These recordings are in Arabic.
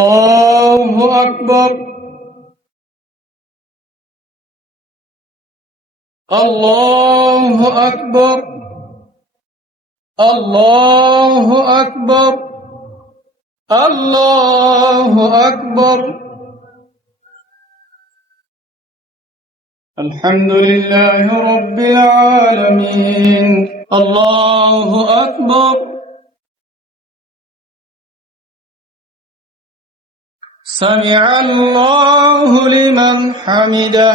الله أكبر. الله أكبر. الله أكبر. الله أكبر. الحمد لله رب العالمين. الله أكبر. سمع الله لمن حمده.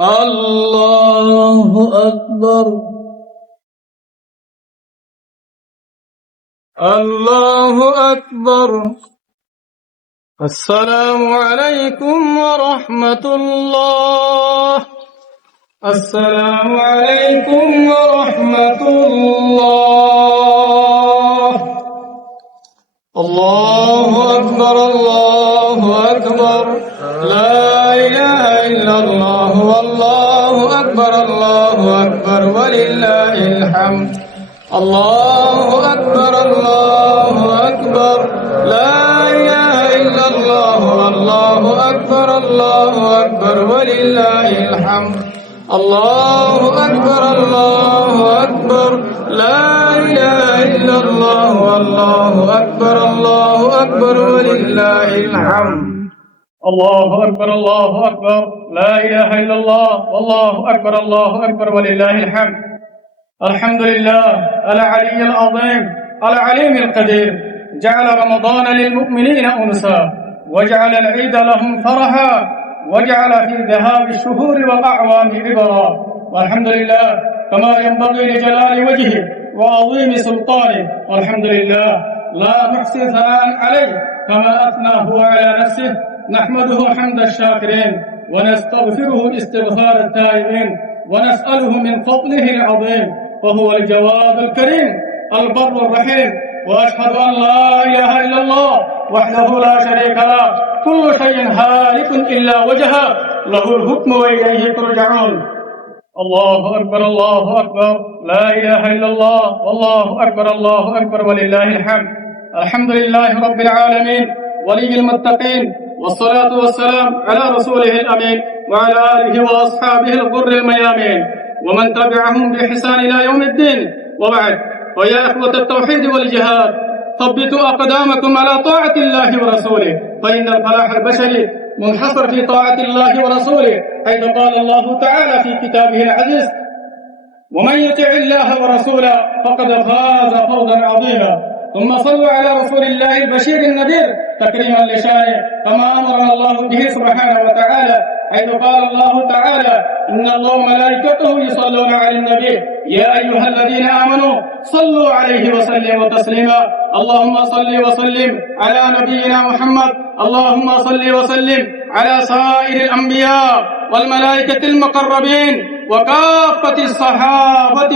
الله أكبر. الله أكبر. السلام عليكم ورحمة الله. السلام عليكم ورحمة الله. الله أكبر. الله أكبر. لا إله إلا الله والله أكبر. الله أكبر ولله الحمد. الله أكبر. الله أكبر. لا إله إلا الله والله أكبر. الله أكبر ولله الحمد. الله أكبر. الله أكبر. لا إله إلا الله والله أكبر. الله أكبر ولله الحمد. الله أكبر. الله أكبر. لا إله إلا الله والله أكبر. الله أكبر ولله الحمد. الحمد لله العلي العظيم العليم القدير، جعل رمضان للمؤمنين أنسا، وجعل العيد لهم فرحا، وجعل في ذهاب الشهور والأعوام عبرا. والحمد لله كما ينبغي لجلال وجهه وعظيم سلطانه. والحمد لله لا نحصي ثناء عليه كما أثنى هو على نفسه. نحمده حمد الشاكرين، ونستغفره استغفار التائبين، ونسأله من فضله العظيم، وهو الجواد الكريم البر الرحيم. وأشهد أن لا إله إلا الله وحده لا شريك له، كل شيء هالك إلا وجهه، له الحكم وإليه ترجعون. الله أكبر. الله أكبر. لا إله إلا الله والله أكبر. الله أكبر ولله الحمد. الحمد لله رب العالمين ولي المتقين، والصلاة والسلام على رسوله الأمين وعلى آله وأصحابه الغر الميامين، ومن تبعهم بإحسان إلى يوم الدين. وبعد، ويا إخوة التوحيد والجهاد، ثبتوا أقدامكم على طاعة الله ورسوله، فإن الفلاح البشري منحصر في طاعة الله ورسوله، حيث قال الله تعالى في كتابه العزيز: ومن يطع الله ورسوله فقد فاز فوزا عظيما. ثم صلوا على رسول الله البشير النذير تكريما لشانه، كما أمرنا الله به سبحانه وتعالى، حيث قال الله تعالى: إن الله وملائكته يصلون على النبي يا أيها الذين آمنوا صلوا عليه وسلموا تسليما. اللهم صل وسلم على نبينا محمد. اللهم صل وسلم على سائر الأنبياء والملائكة المقربين وكافة الصحابة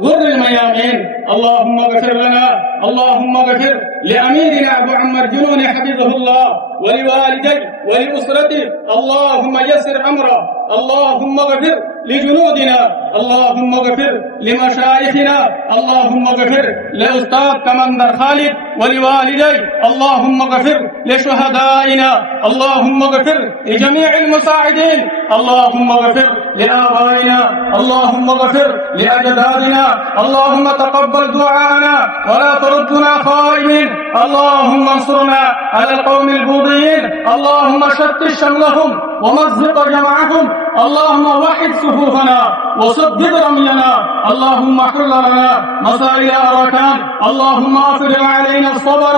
الغر الميامين. اللهم اغفر لنا، اللهم اغفر لأميرنا أبو عمر جنون حفظه الله، ولوالديه ولأسرته. اللهم يسر أمره. اللهم اغفر لجنودنا. اللهم اغفر لمشايخنا. اللهم اغفر لأستاذ كمندر خالد ولوالديه. اللهم اغفر لشهدائنا. اللهم اغفر لجميع المساعدين. اللهم اغفر لآبائنا. اللهم اغفر لأجدادنا. اللهم تقبل دعاءنا ولا تردنا خائبين. اللهم انصرنا على القوم البوذيين. اللهم شتت شملهم ومزق جمعهم. اللهم وحد صفوفنا وسدد رمينا. اللهم حل لنا مسائل أراكان. اللهم أفرغ علينا الصبر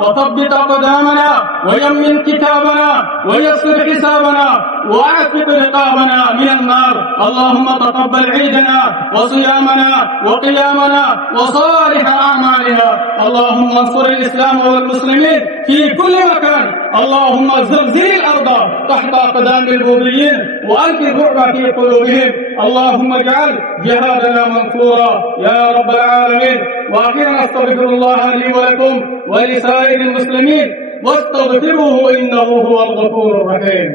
وثبت أقدامنا ويمن كتابنا ويسر حسابنا وأعتق رقابنا من النار. اللهم تقبل عيدنا وصيامنا وقيامنا وصالح أعمالنا. اللهم انصر الإسلام والمسلمين في كل مكان. اللهم زلزل الأرض تحت أقدام البوذيين وألق الرعب في قلوبهم. اللهم اجعل جهادنا منصورا يا رب العالمين. وأخيرا أستغفر الله لي ولكم ولسائر المسلمين، واستغفروه إنه هو الغفور الرحيم.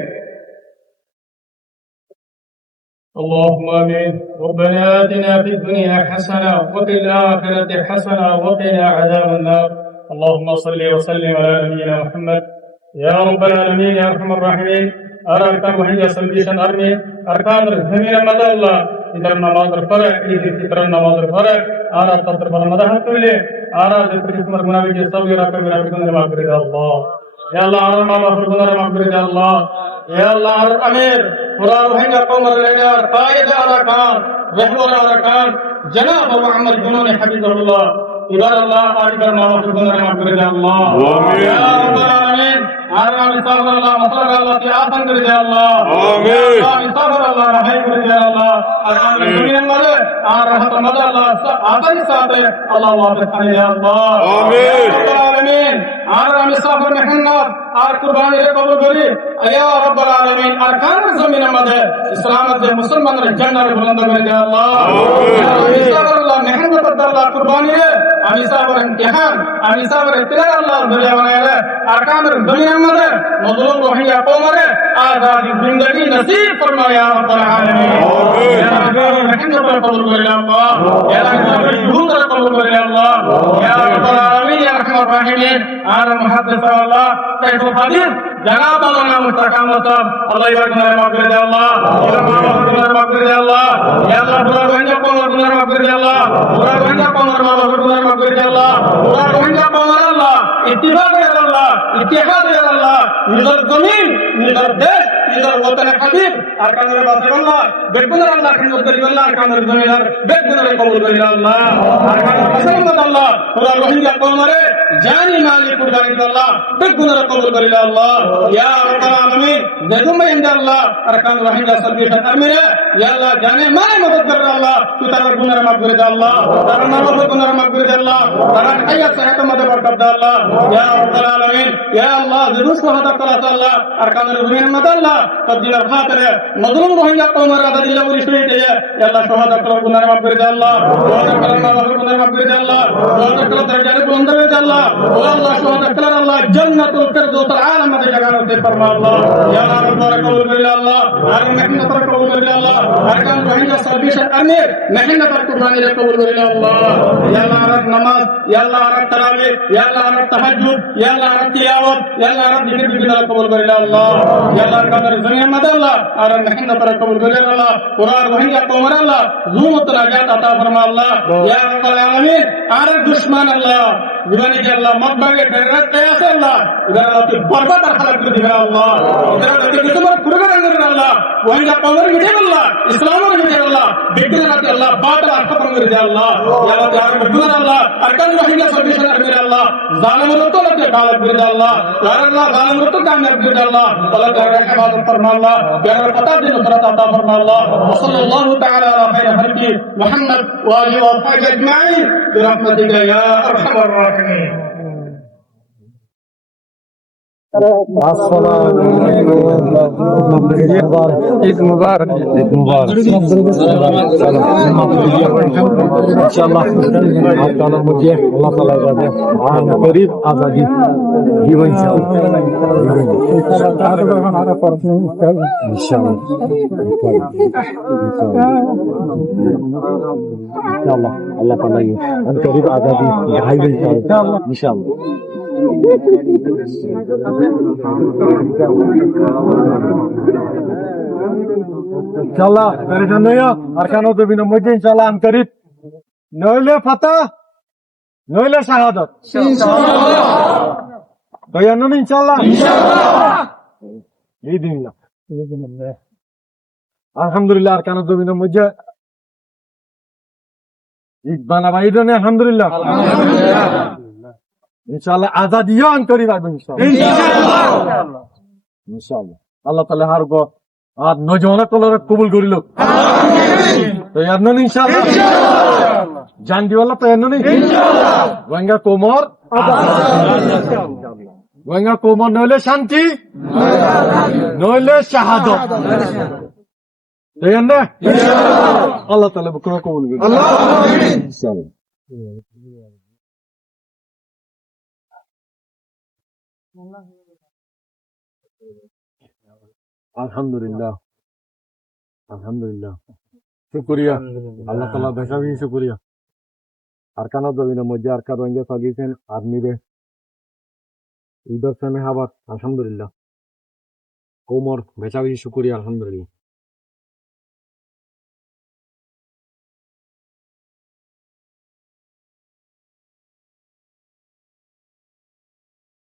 اللهم آمين. ربنا آتنا في الدنيا حسنة وفي الآخرة حسنة وقنا عذاب النار. اللهم صل وسلم على نبينا محمد يا رب العالمين يا ارحم الراحمين أركان وهي سلبيشن أرمي أركان الزمين مدى الله إذا النماز الفرع إذا فطر النماز الفرع أرى تطر برمضة هتولي أرى ذكر اسمر منابي جسوي راكب راكب مغفر الله يا الله أرى ما مغفر مغفر الله يا الله أرى أمير قرآن وهي قوم الرجال قائد أركان رحمة أركان جناب محمد جنون حبيب الله إذا الله أرى ما مغفر الله يا رب العالمين آمين صبر الله مصر الله في آخر رجال الله آمين صبر الله رحيم رجال الله آمين دنيا مدى رحمة مدى الله آخر ساتھ الله وافق يا الله آمين آمين صبر محنت قربان قبول کری يا رب العالمين أركان زمین مدى اسلام کے مسلمان جنت بلند کر يا الله آمين صبر الله محنت الله قربانی آمين صبر امتحان آمين صبر ابتلاء الله دنیا بنائے أركان الدنيا مدى مظلوم روحية قومره آزادی زندگی نصیب فرما یا رب العالمین یا رب العالمین قبول کر یا اللہ یا رب الجهود قبول کر یا اللہ یا رب العالمین یا رحمت الراحمین آن محدث اللہ کیف الحدیث جناب مولانا مستقام صاحب اللہ يبارك لنا مغفرة يا الله يا الله مغفرة يا الله يا الله برا وين قوم ربنا مغفرة يا الله برا وين قوم ربنا مغفرة يا الله برا وين قوم الله اتفاق يا الله اتحاد يا الله نظر زمين نظر দেশ نظر وطن حبيب أركان الباطل الله بكون الله خدمت كريم الله أركان الزمين بكون قبول كريم الله أركان الباطل الله برا وين قوم ربنا جاني مالي قربان الله بكون قبول كريم الله يا رب العالمين نجوم عند الله أركان الرحيم سلبية أمير يا الله جاني مالي مدد كر الله ترى كنا مغفرة الله ترى نروح كنا مغفرة الله ترى حياة صحة مدد بركة الله يا رب العالمين يا الله زروس هذا كلا الله أركان الزمين مدد الله تبديل الخاطر مظلوم روحنا قوم رضا الله ورسوله يا الله شهادة كلا كنا مغفرة الله شهادة كلا كنا مغفرة الله شهادة كلا درجات بلند الله والله شهادة كلا الله جنة الفردوس العالم مدد جعله فرما الله يا رب قبول كر الله أركان محنة قبول كر الله أركان روحنا سلبية أمير محنة قربان قبول كر الله يا الله أرك نماز يا الله أرك تراويح يا الله أرك تهجد يا الله أرك تلاوت يا الله أرك ذكر بنا قبول كر الله يا الله أرك الزمين مدى الله أرك محنة قبول كر الله قرآن روحنا قوم الله زومت نجات عطا فرما الله يا رب العالمين أرك دشمن الله বিমানে যে আল্লাহ মক্কাকে ফেরাতে আছে আল্লাহ ইদারা অতি বরবাদ আর হালাত করে দিবেন আল্লাহ ইদারা অতি তোমার পুরোগান করেন আল্লাহ ওয়াইলা কবর মিটে আল্লাহ ইসলামের মিটে আল্লাহ বিকরে রাতে আল্লাহ বাতিল আর খবর করে দেয় আল্লাহ ইয়া আল্লাহ আর বিকরে আল্লাহ আরকান রহিমা সলিউশন করে আল্লাহ জালিমের তো লাগে গালাত করে দেয় আল্লাহ ইয়া আল্লাহ জালিমের তো কামিয়াব করে দেয় আল্লাহ আল্লাহ তাআলা হেফাজত ফরমা আল্লাহ ইয়া পতা দিন নসরত আতা ফরমা আল্লাহ সাল্লাল্লাহু তাআলা আলা খায়র হালকি মুহাম্মদ ওয়া আলিহি ওয়া সাহবিহি আজমাইন বিরহমাতিকা ইয়া আরহামার রাহিমিন ঈদ মুবারক ঈদ মুবারক इंशाअल्लाह आपका मुझे अल्लाह ताला का गरीब आजादी जीवन इंशाअल्लाह अल्लाह ताला गरीब आजादी इंशाअल्लाह इंशाल्लाह मेरे जन्नया अरकानो तो बिना मुझे इंशाल्लाह हम करीब नौले फतह नौले शहादत इंशाल्लाह तो यानो इंशाल्लाह ये दिन अल्हम्दुलिल्लाह अरकानो तो बिना मुझे एक बना भाई ने अल्हम्दुलिल्लाह इंशाल्लाह आजादियां करीब इंशाल्लाह इंशाल्लाह अल्लाह ताला हर को आज नौजवान को कबूल करी लो तो यार नहीं इंशाल्लाह जान दी वाला तो यार नहीं वंगा कोमर नौले शांति नौले शहादत तो यार ना अल्लाह ताला बकरा कबूल करी इंशाल्लाह अल्हम्दुलिल्लाह अल्हम्दुलिल्लाह शुक्रिया अल्लाह ताला बेशा भी शुक्रिया अरकानो दो बिना मुझे अरका रोंगे सॉल्यूशन आदमी दे ঈদ সামে হাবাত আলহামদুলিল্লাহ। কোমর বেচা বেশি শুকুরিয়া আলহামদুলিল্লাহ।